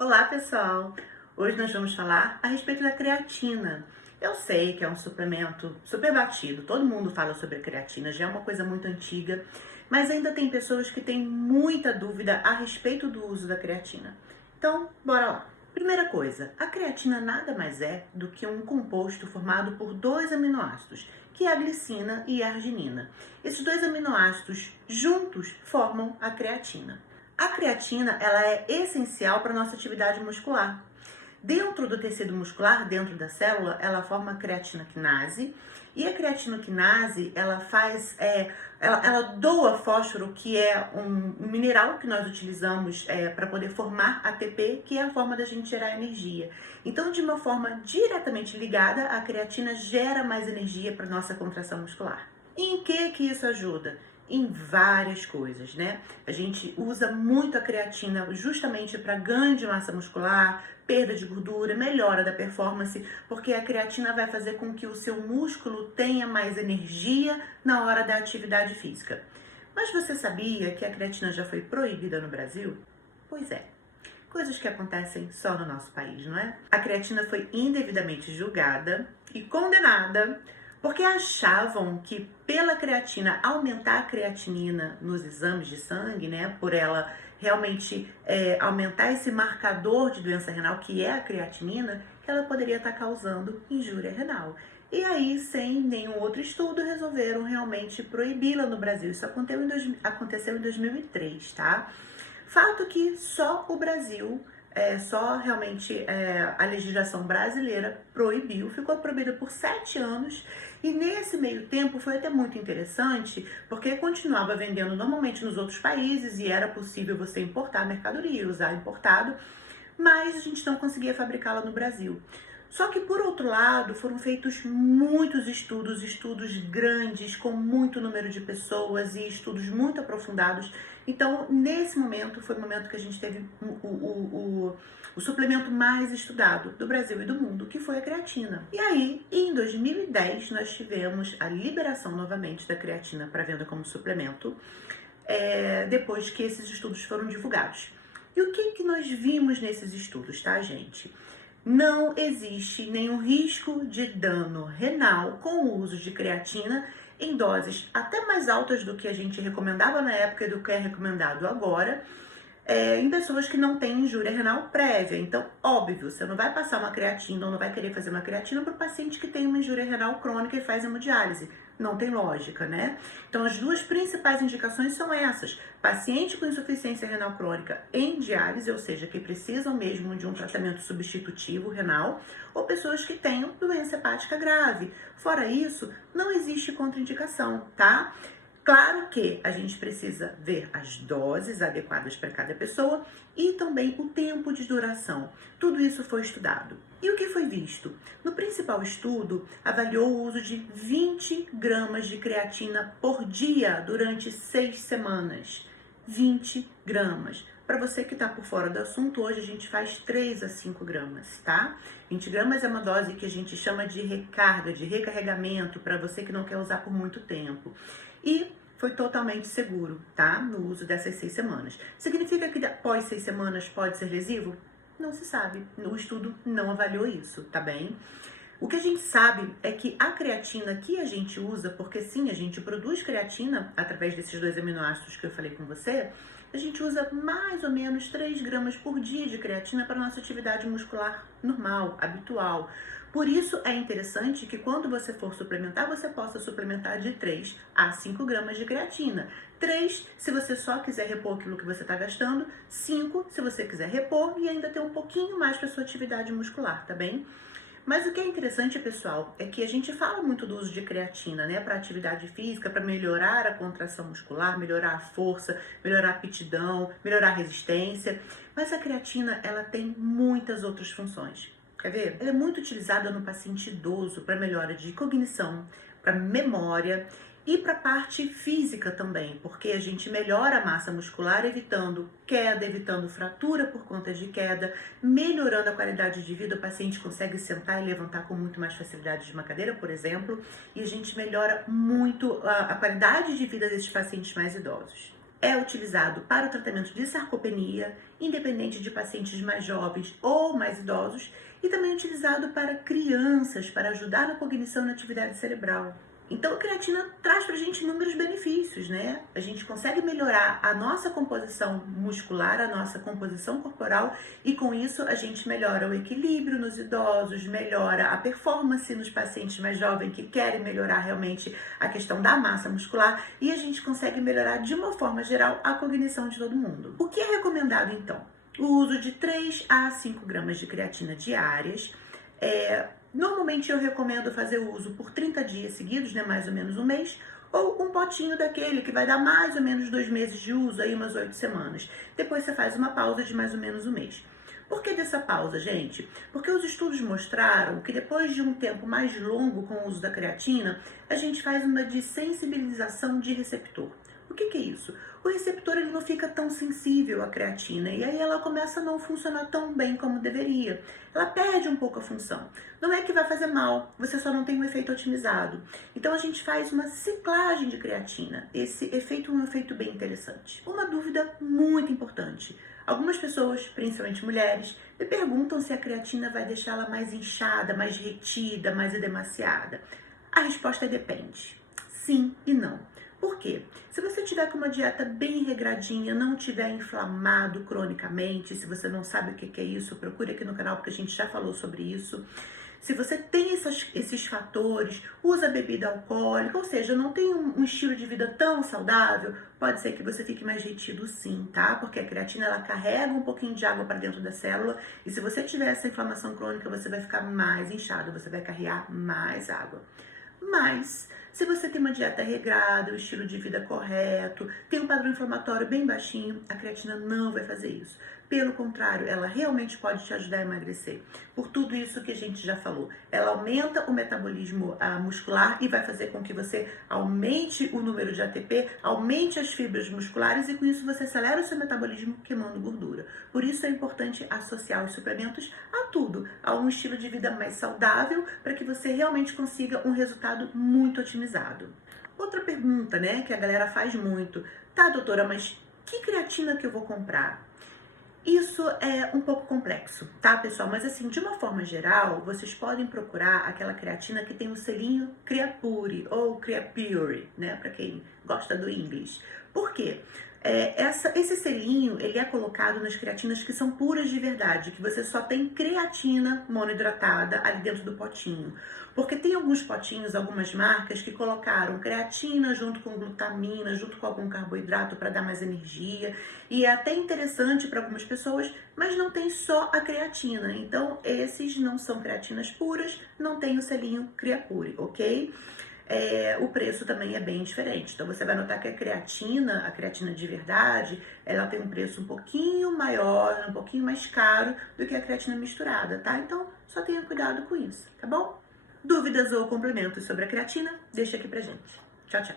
Olá, pessoal! Hoje nós vamos falar a respeito da creatina. Eu sei que é um suplemento super batido, todo mundo fala sobre a creatina, já é uma coisa muito antiga, mas ainda tem pessoas que têm muita dúvida a respeito do uso da creatina. Então, bora lá! Primeira coisa, a creatina nada mais é do que um composto formado por dois aminoácidos, que é a glicina e a arginina. Esses dois aminoácidos juntos formam a creatina. A creatina, ela é essencial para a nossa atividade muscular. Dentro do tecido muscular, dentro da célula, ela forma a creatina quinase, e a creatina quinase, ela doa fósforo, que é um mineral que nós utilizamos para poder formar ATP, que é a forma da gente gerar energia. Então, de uma forma diretamente ligada, a creatina gera mais energia para nossa contração muscular. E em que isso ajuda? Em várias coisas, né? A gente usa muito a creatina justamente para ganho de massa muscular, perda de gordura, melhora da performance, porque a creatina vai fazer com que o seu músculo tenha mais energia na hora da atividade física. Mas você sabia que a creatina já foi proibida no Brasil? Pois é. Coisas que acontecem só no nosso país, não é? A creatina foi indevidamente julgada e condenada porque achavam que pela creatina aumentar a creatinina nos exames de sangue, né, por ela realmente aumentar esse marcador de doença renal, que é a creatinina, que ela poderia estar causando injúria renal. E aí, sem nenhum outro estudo, resolveram realmente proibi-la no Brasil. Isso aconteceu em 2003, tá? Fato que só o Brasil, a legislação brasileira proibiu, ficou proibida por 7 anos, e nesse meio tempo foi até muito interessante, porque continuava vendendo normalmente nos outros países e era possível você importar mercadoria, usar importado, mas a gente não conseguia fabricá-la no Brasil. Só que, por outro lado, foram feitos muitos estudos grandes, com muito número de pessoas e estudos muito aprofundados. Então, nesse momento, foi o momento que a gente teve o suplemento mais estudado do Brasil e do mundo, que foi a creatina. E aí, em 2010, nós tivemos a liberação novamente da creatina para venda como suplemento, depois que esses estudos foram divulgados. E o que nós vimos nesses estudos, tá, gente? Não existe nenhum risco de dano renal com o uso de creatina em doses até mais altas do que a gente recomendava na época e do que é recomendado agora, em pessoas que não têm injúria renal prévia. Então, óbvio, você não vai passar uma creatina ou não vai querer fazer uma creatina para o paciente que tem uma injúria renal crônica e faz hemodiálise. Não tem lógica, né? Então, as duas principais indicações são essas. Paciente com insuficiência renal crônica em diálise, ou seja, que precisam mesmo de um tratamento substitutivo renal, ou pessoas que tenham doença hepática grave. Fora isso, não existe contraindicação, tá? Claro que a gente precisa ver as doses adequadas para cada pessoa e também o tempo de duração. Tudo isso foi estudado. E o que foi visto? No principal estudo, avaliou o uso de 20 gramas de creatina por dia durante 6 semanas. 20 gramas. Para você que está por fora do assunto, hoje a gente faz 3 a 5 gramas, tá? 20 gramas é uma dose que a gente chama de recarga, de recarregamento, para você que não quer usar por muito tempo. E foi totalmente seguro, tá? No uso dessas 6 semanas. Significa que após 6 semanas pode ser lesivo? Não se sabe. O estudo não avaliou isso, tá bem? O que a gente sabe é que a creatina que a gente usa, porque sim, a gente produz creatina através desses dois aminoácidos que eu falei com você, a gente usa mais ou menos 3 gramas por dia de creatina para nossa atividade muscular normal, habitual. Por isso é interessante que quando você for suplementar, você possa suplementar de 3 a 5 gramas de creatina. 3 se você só quiser repor aquilo que você está gastando, 5 se você quiser repor e ainda ter um pouquinho mais para sua atividade muscular, tá bem? Mas o que é interessante, pessoal, é que a gente fala muito do uso de creatina, né, para atividade física, para melhorar a contração muscular, melhorar a força, melhorar a aptidão, melhorar a resistência. Mas a creatina, ela tem muitas outras funções. Quer ver? Ela é muito utilizada no paciente idoso para melhora de cognição, para memória e para a parte física também, porque a gente melhora a massa muscular evitando queda, evitando fratura por conta de queda, melhorando a qualidade de vida. O paciente consegue sentar e levantar com muito mais facilidade de uma cadeira, por exemplo, e a gente melhora muito a qualidade de vida desses pacientes mais idosos. É utilizado para o tratamento de sarcopenia independente de pacientes mais jovens ou mais idosos, e também utilizado para crianças, para ajudar na cognição e na atividade cerebral. Então, a creatina traz pra gente inúmeros benefícios, né? A gente consegue melhorar a nossa composição muscular, a nossa composição corporal, e com isso a gente melhora o equilíbrio nos idosos, melhora a performance nos pacientes mais jovens que querem melhorar realmente a questão da massa muscular, e a gente consegue melhorar de uma forma geral a cognição de todo mundo. O que é recomendado então? O uso de 3 a 5 gramas de creatina diárias. Normalmente eu recomendo fazer o uso por 30 dias seguidos, né, mais ou menos um mês, ou um potinho daquele que vai dar mais ou menos 2 meses de uso, aí umas 8 semanas. Depois você faz uma pausa de mais ou menos um mês. Por que dessa pausa, gente? Porque os estudos mostraram que depois de um tempo mais longo com o uso da creatina, a gente faz uma desensibilização de receptor. O que é isso? O receptor ele não fica tão sensível à creatina e aí ela começa a não funcionar tão bem como deveria. Ela perde um pouco a função. Não é que vai fazer mal, você só não tem um efeito otimizado. Então a gente faz uma ciclagem de creatina. Esse efeito é um efeito bem interessante. Uma dúvida muito importante. Algumas pessoas, principalmente mulheres, me perguntam se a creatina vai deixá-la mais inchada, mais retida, mais edemaciada. A resposta é depende. Sim e não. Por quê? Se você tiver com uma dieta bem regradinha, não tiver inflamado cronicamente, se você não sabe o que é isso, procure aqui no canal porque a gente já falou sobre isso. Se você tem esses fatores, usa bebida alcoólica, ou seja, não tem um estilo de vida tão saudável, pode ser que você fique mais retido sim, tá? Porque a creatina, ela carrega um pouquinho de água para dentro da célula e se você tiver essa inflamação crônica, você vai ficar mais inchado, você vai carregar mais água. Mas, se você tem uma dieta regrada, um estilo de vida correto, tem um padrão inflamatório bem baixinho, a creatina não vai fazer isso. Pelo contrário, ela realmente pode te ajudar a emagrecer. Por tudo isso que a gente já falou. Ela aumenta o metabolismo muscular e vai fazer com que você aumente o número de ATP, aumente as fibras musculares e com isso você acelera o seu metabolismo queimando gordura. Por isso é importante associar os suplementos a tudo, a um estilo de vida mais saudável para que você realmente consiga um resultado muito otimizado. Outra pergunta, né, que a galera faz muito. Tá, doutora, mas que creatina que eu vou comprar? Isso é um pouco complexo, tá, pessoal? Mas assim, de uma forma geral, vocês podem procurar aquela creatina que tem o selinho Creapure ou Creapure, né? Para quem gosta do inglês. Por quê? Esse selinho, ele é colocado nas creatinas que são puras de verdade, que você só tem creatina monoidratada ali dentro do potinho. Porque tem alguns potinhos, algumas marcas que colocaram creatina junto com glutamina, junto com algum carboidrato para dar mais energia. E é até interessante para algumas pessoas, mas não tem só a creatina. Então, esses não são creatinas puras, não tem o selinho Creapure, ok? O preço também é bem diferente. Então, você vai notar que a creatina de verdade, ela tem um preço um pouquinho maior, um pouquinho mais caro do que a creatina misturada, tá? Então, só tenha cuidado com isso, tá bom? Dúvidas ou complementos sobre a creatina? Deixa aqui pra gente. Tchau, tchau.